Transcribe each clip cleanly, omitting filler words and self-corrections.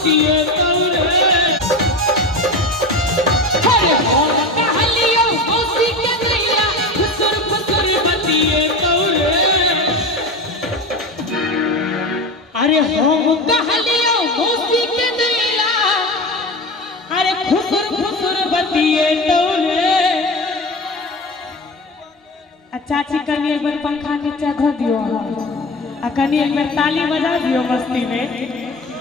बतिए तौरे अरे हम कहलियो मौसी के नैया फुसुर फुसुर बतिए तौरे अरे हम कहलियो मौसी के नैया अरे फुसुर फुसुर बतिए तौरे चाची कनी एक बार पंखा नीचे धो दियो आ कनी एक बार ताली बजा दियो मस्ती में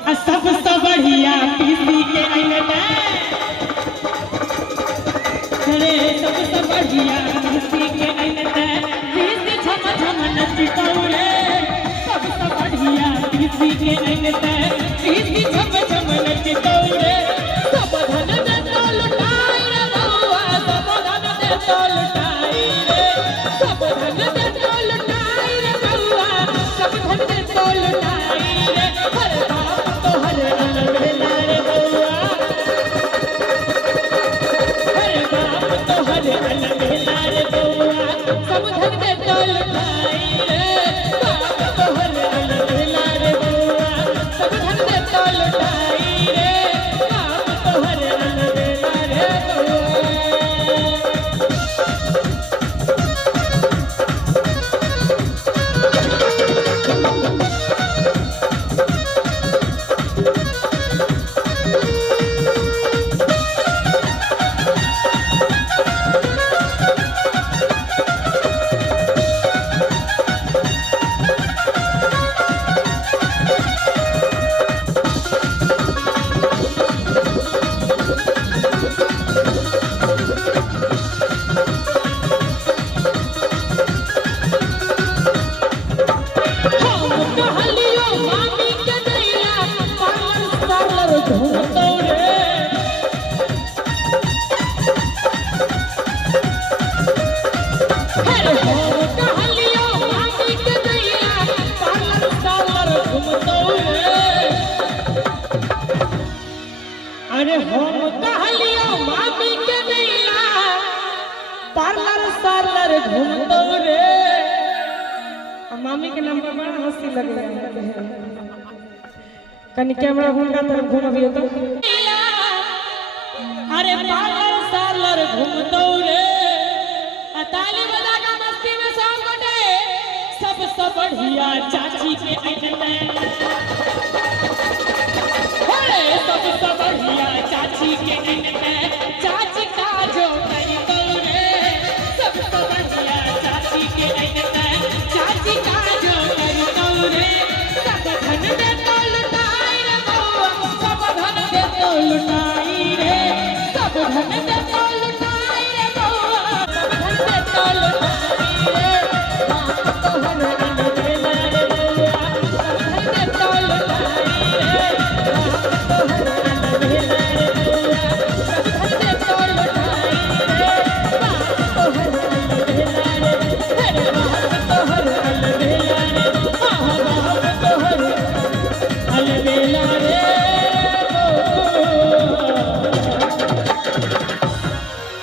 आ सबसे बढ़िया पीसी के आइले अरे सबसे बढ़िया पीसी के आइले पीसी झम झम नची तौरे सबसे बढ़िया पीसी के आइले पीसी झम झम नची तौरे सब धन दे तो लुटाई रे बउआ सब धन दे तो लुटाई रे सब धन दे तो लुटाई रे बउआ सब धन दे तो लुटाई रे हर बाप तो हर अलबेला रे बउआ हर बाप तो हर अलबेला रे बउआ सब धन दे तो लुटाई रे बाप तो हर अलबेला रे बउआ सब धन दे तो लुटाई रे बाप तो हर अलबेला रे बउआ अरे हम कहलियो मामी के नैया पार्लर सार्लर घूमतो रे मामी के नाम पर बड़ा हंसी लगे कनी कैमरा घूमगा तरफ घूमबियो तो अरे पार्लर सार्लर घूमतो रे ताली बजा का मस्ती में सब बटे सबसे बढ़िया चाची के आइले सबसे बढ़िया चाची के चाची का जो कई तौरे सबसे बढ़िया चाची के चाची का जो कई तौरे सब धन दे तो लुटाई रे बउआ सब धन दे तो लुटाई रे सब धन दे तो लुटाई रे बउआ सब धन दे तो लुटाई रे बाप तो हर अलबेला रे बउआ सब धन दे तो लुटाई रे बाप तो हर अलबेला रे बउआ सब धन दे तो लुटाई रे बाप तो हर अलबेला रे अरे बाप तो हर अलबेला रे बाप तो हर अलबेला रे